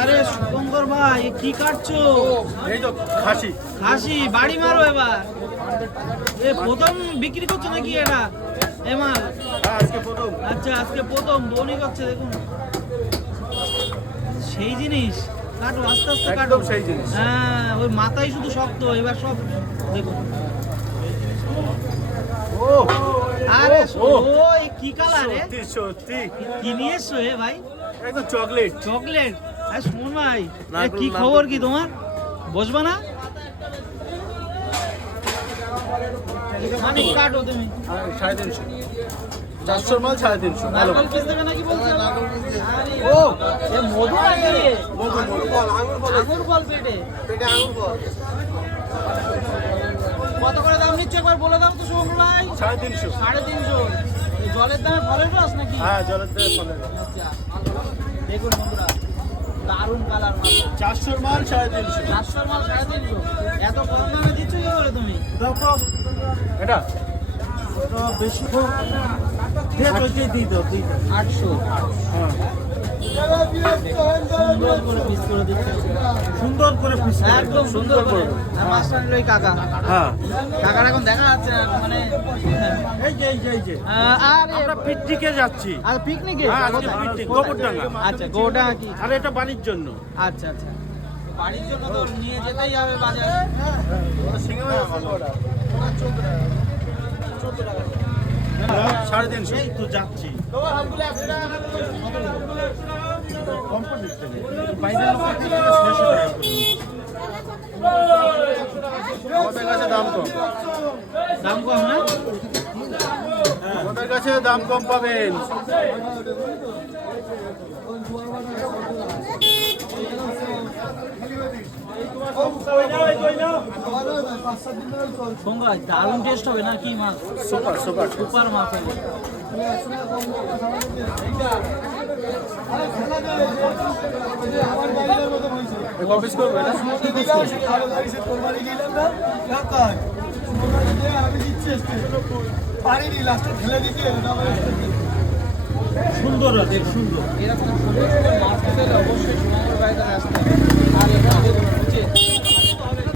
আরে সুন্দর ভাই কি কাটছো? এই তো খাসি। খাসি বাড়ি মারো এবার। এ প্রথম বিক্রি করছ নাকি এটা? এ মাল হ্যাঁ আজকে প্রথম। আচ্ছা আজকে প্রথম বনি করছে দেখুন। সেই জিনিস? কাটো আস্তে আস্তে কাটো। সেই জিনিস। হ্যাঁ ওই মাথায় শুধু শক্ত এবার সব দেখুন। ও আরে ও, ও। ও কি কালার রে সত্যি সত্যি। কি নিয়ে এসছো এ ভাই? একদম চকলেট। চকলেট। শোন ভাই কি খবর কি তোমার? বসবা না? মানে কাটো তুমি। সাড়ে তিনশো চারশোর মাল সাড়ে তিনশো ভালো। ও এ মধু কত করে দাম নিচ্ছ একবার বলে দাও তো শুভম ভাই। সাড়ে তিনশো। সাড়ে তিনশো। জলের দামে ফলের রস নাকি? হ্যাঁ জলের ফলে আচ্ছা দেখুন বন্ধুরা দারুণ কালার মাল। চারশোর মাল সাড়ে তিনশো। চারশোর মাল সাড়ে তিনশো। এত কম দামে দিচ্ছ কি তুমি? দেখো। এটা? বেশি আটশো সুন্দর করে পিস সুন্দর করে পিস একদম সুন্দর করে মাস্টার ওই কাকা এখন দেখা যাচ্ছে মানে এই পিকনিকে যাচ্ছি আর পিকনিকে আজকে picnic, গোবরডাঙ্গা। আর এটা বাড়ির জন্য আচ্ছা আচ্ছা বাড়ির জন্য তো নিয়ে যেতেই হবে বাজারে সাড়ে তিনশো। তো যাচ্ছি। আমাদের কাছে দাম কম। দাম কম না? আমাদের কাছে দাম কম পাবেন। সঙ্গাই দারুণ টেস্ট হবে না কি মাছ সুপার সুপার সুপার মাছ হবে। অফিস করবে না? সুন্দর আছে সুন্দর। এরকম সুন্দর সুন্দর মাছ খেতে অবশ্যই সুন্দর বাড়িতে আসতে হবে।